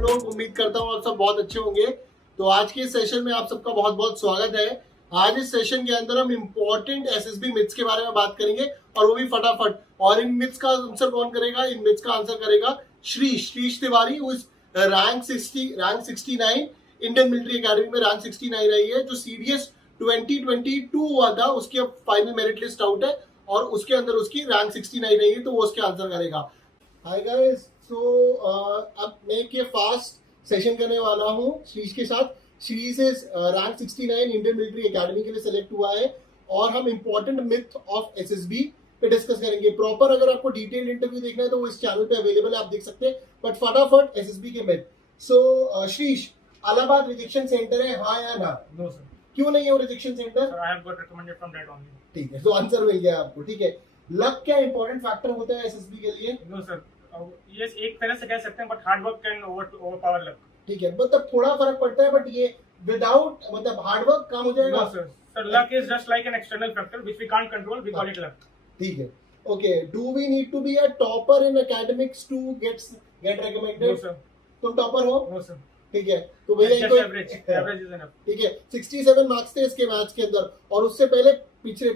लोग? उम्मीद करता हूँ आप सब बहुत अच्छे होंगे। तो आज के इस सेशन में आप सबका बहुत बहुत स्वागत है। आज इस सेशन के अंदर हम इम्पोर्टेंट एसएसबी मिथ्स के बारे में बात करेंगे और वो भी फटाफट। और इन मिथ्स का आंसर कौन करेगा? इन मिथ्स का आंसर करेगा Shrish Tiwari, rank 69 Indian Military Academy में रैंक 69 रही है। जो सीडीएस 2022 हुआ था उसकी अब फाइनल मेरिट लिस्ट आउट है और उसके अंदर उसकी रैंक 69 रही है, तो वो उसके आंसर करेगा। हाय गाइस, सो अब मैं एक फास्ट सेशन करने वाला हूँ श्रीश के साथ। श्री से रैंक 69 इंडियन मिलिट्री एकेडमी के लिए सेलेक्ट हुआ है और हम इंपॉर्टेंट मिथ ऑफ एसएसबी पे डिस्कस करेंगे। प्रॉपर अगर आपको डिटेल्ड इंटरव्यू देखना है तो वो इस चैनल पे अवेलेबल है, आप देख सकते हैं। बट फटाफट एसएसबी के myth. So Shrish, Allahabad rejection centre है, हाँ या ना? No sir. क्यों नहीं है वो rejection centre? I have got recommended from that only. ठीक है, तो आंसर मिल गया आपको। ठीक है, लक क्या इंपॉर्टेंट फैक्टर होता है एसएसबी के लिए? नो सर, ये एक तरह से कह सकते हैं, but hard work can overpower luck. ठीक है, मतलब थोड़ा फर्क पड़ता है, बट ये विदाउट मतलब हार्ड वर्क काम हो जाएगा। No sir, sir luck is just like an external factor which we can't control, we call it luck. ठीक है, okay. Do we need to be a topper in academics to get recommended? No sir. तुम topper हो? No sir. ठीक है, तो भैया just average, average is enough. ठीक है, 67 मार्क्स थे इसके मैथ्स के अंदर और उससे पहले पिछले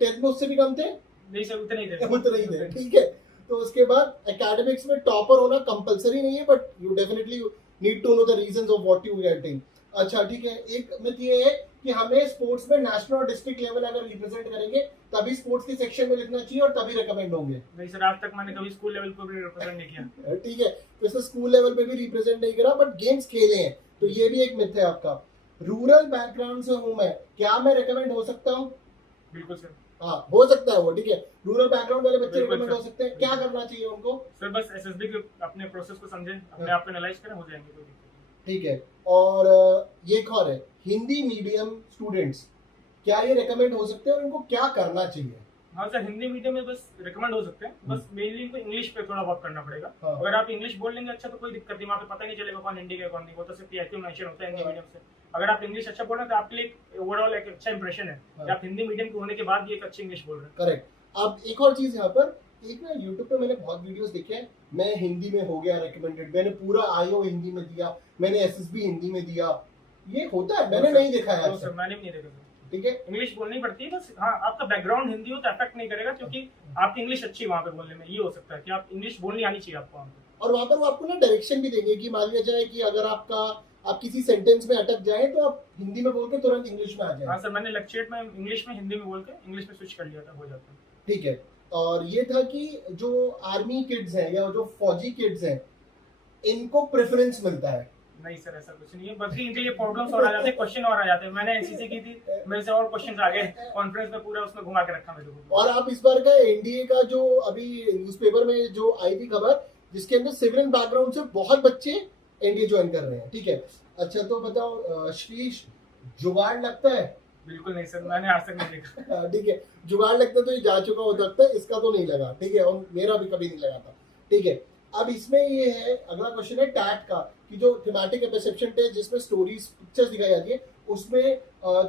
10th में उससे भी कम थे। नहीं सर, उतने ही थे। उतने ही थे, ठीक है। तो उसके बाद एकेडमिक्स में टॉपर होना कंपलसरी नहीं है, but you definitely need to know the reasons of what you getting. अच्छा, ठीक है। एक मिथ ये है कि हमें स्पोर्ट्स में नेशनल और डिस्ट्रिक्ट लेवल अगर रिप्रेजेंट करेंगे तभी स्पोर्ट्स के सेक्शन में लिखना चाहिए और तभी रिकमेंड होंगे। नहीं सर, आज तक मैंने कभी स्कूल लेवल को भी रिप्रेजेंट नहीं किया। ठीक है, तो इसने स्कूल लेवल पे भी रिप्रेजेंट नहीं करा, बट गेम्स खेले हैं, तो ये भी एक मिथ है आपका। रूरल बैकग्राउंड से हूं मैं, क्या मैं रिकमेंड हो सकता हूँ? बिल्कुल सर। हाँ, हो सकता है वो। ठीक है, रूरल बैकग्राउंड वाले बच्चे बिल्कुल रिकमेंड सर। हो सकते हैं। क्या करना चाहिए उनको? सर बस एसएसबी के अपने प्रोसेस को समझें, अपने आप को एनालाइज करें, हो जाएंगे। कोई दिक्कत ठीक है, और ये एक और है, हिंदी मीडियम स्टूडेंट्स क्या ये रिकमेंड हो सकते हैं और इनको क्या करना चाहिए? नहीं। हाँ सर, हिंदी मीडियम में बस रिकमेंड हो सकते हैं, बस मेनली इनको इंग्लिश पे थोड़ा वर्क करना पड़ेगा। हाँ। अगर आप इंग्लिश बोल लेंगे अच्छा तो कोई दिक्कत नहीं, वहाँ पे पता नहीं चलेगा कौन हिंदी का कौन नहीं, वो तो सिर्फ पीएचडी मेंशन होता है हिंदी हाँ। मीडियम से। अगर आप इंग्लिश अच्छा बोल रहे हैं तो आपके लिए ओवरऑल एक अच्छा इंप्रेशन है हाँ। कि आप हिंदी मीडियम के होने के बाद भी एक अच्छी इंग्लिश बोल रहे हैं। करेक्ट। अब एक और चीज यहाँ पर, एक ना यूट्यूब पे मैंने बहुत वीडियोस देखे हैं, मैं हिंदी में हो गया रिकमेंडेड, मैंने पूरा आईओ हिंदी में दिया, मैंने एसएसबी हिंदी में दिया। ये होता है? मैंने नहीं देखा है। सर मैंने भी नहीं देखा सर। ठीक है, इंग्लिश बोलनी पड़ती है बस। हाँ, आपका बैकग्राउंड हिंदी हो तो अफेक्ट नहीं करेगा, क्योंकि आपकी इंग्लिश अच्छी है वहाँ पे बोलने में। ये हो सकता है कि आप इंग्लिश बोलनी आनी चाहिए आपको वहाँ पे। और वहां पर वो आपको ना डायरेक्शन भी देंगे कि मान लिया जाए कि अगर आप किसी सेंटेंस में अटक जाए तो आप हिंदी में बोल के तुरंत इंग्लिश में आ जाए। हाँ सर, मैंने लेक्चर में इंग्लिश में हिंदी में बोल के इंग्लिश में स्विच कर लिया था, हो जाता है। ठीक है, और ये था कि जो आर्मी किड्स हैं या जो फौजी किड्स हैं इनको प्रेफरेंस मिलता है। नहीं सर, ऐसा कुछ नहीं है, बल्कि इनके लिए प्रॉब्लम्स और आ जाते हैं, क्वेश्चन और आ जाते हैं। मैंने एनसीसी की थी, मेरे से और क्वेश्चंस आ गए कॉन्फ्रेंस में, पूरा उसमें घुमा के रखा मेरे को। और आप इस बार का एनडीए का जो अभी न्यूज़पेपर में जो आई थी खबर, जिसके अंदर सिविलियन बैकग्राउंड से बहुत बच्चे एनडीए ज्वाइन कर रहे हैं। ठीक है, अच्छा तो बताओ श्रीश, जुगाड़ लगता है? बिल्कुल नहीं सर, मैंने आज तक नहीं देखा। ठीक है, जुगाड़ लगता है तो ये जा चुका हो सकता है, इसका तो नहीं लगा। ठीक है, और मेरा भी कभी नहीं लगा था। ठीक है, अब इसमें ये है, अगला क्वेश्चन है टैट का, कि जो थीमेटिक परसेप्शन टेस्ट जिसमें स्टोरीज पिक्चर्स दिखाई जाती है, उसमें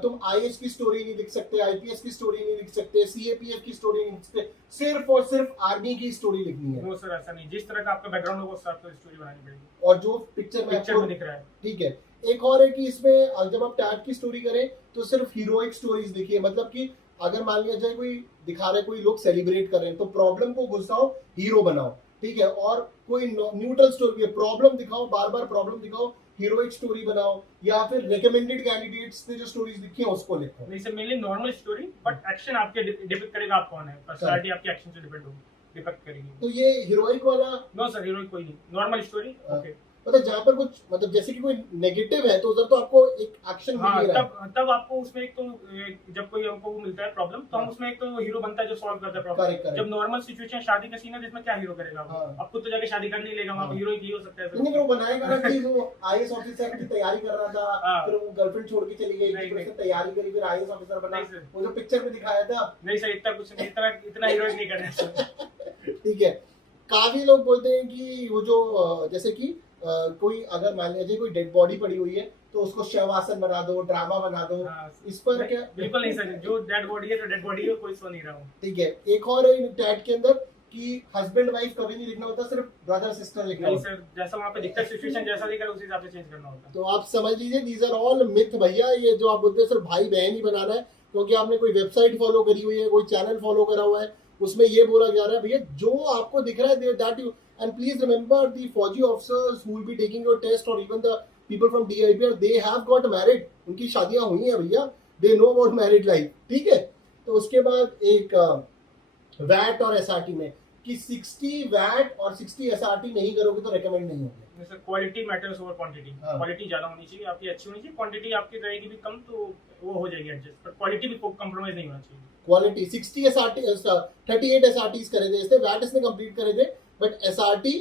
तुम आईएएस की स्टोरी नहीं लिख सकते, आईपीएस की स्टोरी नहीं लिख सकते, सीएपीएफ की स्टोरी नहीं लिख सकते, सिर्फ और सिर्फ आर्मी की स्टोरी लिखनी है। नो सर, ऐसा नहीं। जिस तरह का आपका बैकग्राउंड होगा उस हिसाब से स्टोरी बनानी पड़ेगी, और जो पिक्चर में दिख रहा है। ठीक है, एक और है कि इसमें जब आप टैट की स्टोरी करें तो सिर्फ हीरोइक स्टोरीज लिखिए। मतलब कि अगर मान लिया जाए कोई दिखा रहा है, कोई लोग सेलिब्रेट कर रहे हैं, तो प्रॉब्लम को घुसाओ, हीरो बनाओ। ठीक है, और कोई न्यूट्रल स्टोरी है, प्रॉब्लम दिखाओ, बार बार प्रॉब्लम दिखाओ, हीरोइक स्टोरी बनाओ, या फिर रिकमेंडेड कैंडिडेट्स ने जो स्टोरीज लिखी है उसको लिखो। नहीं sir, mainly normal story, but action आपके डिपिक्ट करेगा आप कौन है, पर्सनालिटी आपकी एक्शन से डिपेंड होगी, डिपेक्ट करेगी। तो ये हीरोइक वाला? नो सर, हीरोइक कोई नहीं, नॉर्मल स्टोरी। ओके, मतलब जहाँ पर कुछ मतलब जैसे कि कोई नेगेटिव है तो उधर तो आपको एक एक्शन हाँ, मिल रहा है। तब आपको उसमें एक तो जब कोई हमको वो मिलता है प्रॉब्लम, तो हम उसमें एक तो हीरो बनता है जो सॉल्व करता है Correct, प्रॉब्लम। जब नॉर्मल सिचुएशन शादी का सीन है जिसमें क्या हीरो करेगा वो? हाँ। अब खुद तो जाके शादी कर नहीं लेगा, वहाँ हीरो ही हो सकता है। नहीं, वो बनाएगा ना कि वो आईएएस ऑफिसर की तैयारी कर रहा था, हाँ। फिर वो गर्लफ्रेंड छोड़ के चली गई, नहीं, फिर उसने तैयारी करी, फिर आईएएस ऑफिसर बना, नहीं सर। वो जो पिक्चर में दिखाया था। नहीं सर, इतना कुछ नहीं, इतना हीरोइक नहीं करना है सर। ठीक है, काफी लोग बोलते हैं कि वो जो जैसे कि कोई अगर मान लीजिए कोई डेड बॉडी पड़ी हुई है तो उसको शवासन बना दो, ड्रामा बना दो। हाँ, इस पर क्या? बिल्कुल नहीं सर, जो डेड बॉडी है तो डेड बॉडी है, कोई सो नहीं रहा हूँ। ठीक है, एक और है टैट के अंदर कि हस्बैंड वाइफ कभी नहीं लिखना होता, सिर्फ ब्रदर सिस्टर लिखना नहीं होता। सर, जैसा वहाँ पे दिखता है सिचुएशन जैसा दिख रहा है उस हिसाब से चेंज करना होता है। तो आप समझ लीजिए दीज आर ऑल मिथ भैया, ये जो आप बोलते हैं सिर्फ भाई बहन ही बनाना है क्योंकि आपने कोई वेबसाइट फॉलो करी हुई है, कोई चैनल फॉलो करा हुआ है, उसमें ये बोला जा रहा है भैया जो आपको दिख रहा है that you. And please remember the फौजी officers who will be taking your test और even the people from DIPR, they have got married, उनकी शादियां हुई हैं भैया, they know about married life, ठीक है। तो उसके बाद एक वैट और SRT में कि 60 वैट और 60 SRT नहीं करोगे तो रेकमेंड नहीं होंगे। जैसे क्वालिटी मैटर्स ओवर क्वांटिटी, हाँ। क्वालिटी ज्यादा होनी चाहिए आपकी, अच्छी होनी चाहिए, क्वांटिटी आपकी रहेगी भी कम तो वो हो जाएगी एडजस्ट, पर क्वालिटी भी कंप्रोमाइज नहीं होना चाहिए। क्वालिटी 60 SRT 38 SRTs करे थे इसने, वैट इसने कंप्लीट करे थे, बट SRT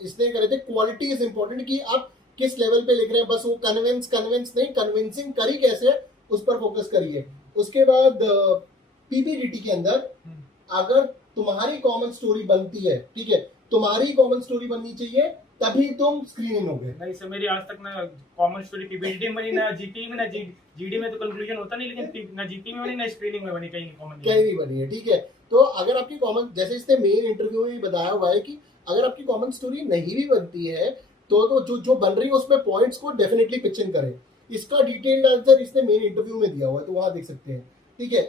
इसने करे थे। क्वालिटी इज इंपॉर्टेंट कि आप किस लेवल पे लिख रहे हैं, बस वो कन्विंस नहीं, कन्विंसिंग करी कैसे उस पर फोकस करिए। उसके बाद PPDT के अंदर अगर तुम्हारी कॉमन स्टोरी बनती है, ठीक है, तुम्हारी कॉमन स्टोरी बननी चाहिए तभी तुम स्क्रीनिंग होगे। नहीं सर, मेरी आज तक ना कॉमन स्टोरी PPDT में बनी, ना GT में, ना GD में तो कंक्लूजन होता नहीं, लेकिन ना GT में बनी ना स्क्रीनिंग में बनी, कहीं नहीं कॉमन कहीं नहीं बनी है, ठीक है। तो अगर आपकी कॉमन, जैसे इसने मेन इंटरव्यू में भी बताया हुआ है कि अगर आपकी कॉमन स्टोरी नहीं भी बनती है तो जो बन रही है उसमें पॉइंट्स को डेफिनेटली पिच इन करें। इसका डिटेल्ड आंसर इसने मेन इंटरव्यू में दिया हुआ है, तो वहां देख सकते हैं, ठीक है।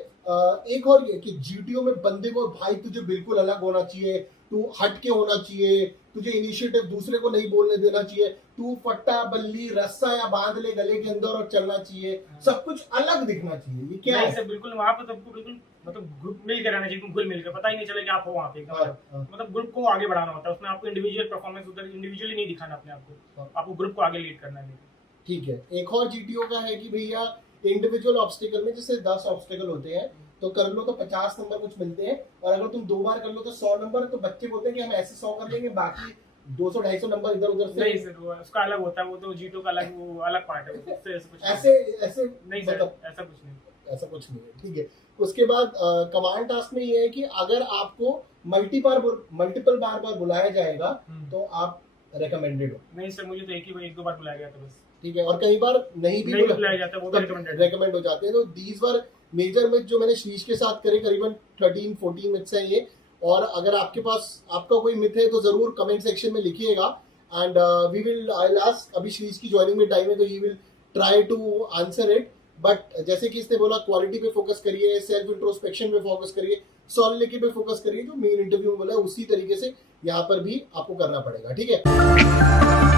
एक और ये कि GTO में बंदे को भाई तुझे बिल्कुल अलग होना चाहिए, तू हटके होना चाहिए, तुझे इनिशिएटिव दूसरे को नहीं बोलने देना चाहिए, तू फट्टा बल्ली रस्सा या बांध ले गले के अंदर और चलना चाहिए, सब कुछ अलग दिखना चाहिए। ये क्या नहीं है? सर, बिल्कुल वहाँ पे सबको बिल्कुल मतलब ग्रुप मिल के रहना चाहिए, तुम घुल मिल के, पता ही नहीं चले कि आप हो वहाँ पे एकदम अलग। हाँ। मतलब ग्रुप को आगे बढ़ाना होता है, उसमें आपको इंडिविजुअल परफॉर्मेंस उधर इंडिविजुअली नहीं दिखाना अपने आप को, हाँ। आपको ग्रुप को आगे लीड करना है। ठीक है। एक और GTO का है कि भैया इंडिविजुअल ऑब्स्टिकल में जैसे 10 ऑब्स्टिकल होते हैं तो कर लो तो 50 नंबर कुछ मिलते हैं, और अगर तुम 2 बार कर लो तो 100 नंबर। तो बच्चे बोलते हैं कि हम ऐसे 100 कर लेंगे, बाकी 200-250 नंबर इधर उधर से। नहीं सर, वो उसका अलग होता है, वो तो GTO का अलग, वो अलग पार्ट है, उससे ऐसा कुछ ऐसे नहीं सर, मतलब ऐसा कुछ नहीं। ऐसा कुछ नहीं है, ठीक है। उसके बाद कमांड टास्क में ये है कि अगर आपको मल्टीपल बार बुलाया जाएगा तो आप रेकमेंडेड हो। नहीं सर, मुझे तो एक दो बार बुलाया गया था बस, ठीक है, और कई बार नहीं भी बुलाया जाता, वो भी रिकमेंडेड रेकमेंड हो जाते हैं। तो दीज वर मेजर मिथ जो मैंने शीश के साथ करे, करीबन 13-14 मिथ्स हैं ये। और अगर आपके पास आपका कोई मिथ है तो जरूर कमेंट सेक्शन में लिखिएगा, and we will I last, अभी शीश की ज्वाइनिंग में टाइम है तो he will try to answer it. But जैसे कि इसने बोला क्वालिटी पे फोकस करिए, सेल्फ इंट्रोस्पेक्शन पे फोकस करिए, सॉलिडिटी पे फोकस करिए, जो मेन इंटरव्यू में बोला है उसी तरीके से यहाँ पर भी आपको करना पड़ेगा, ठीक है।